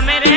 Amere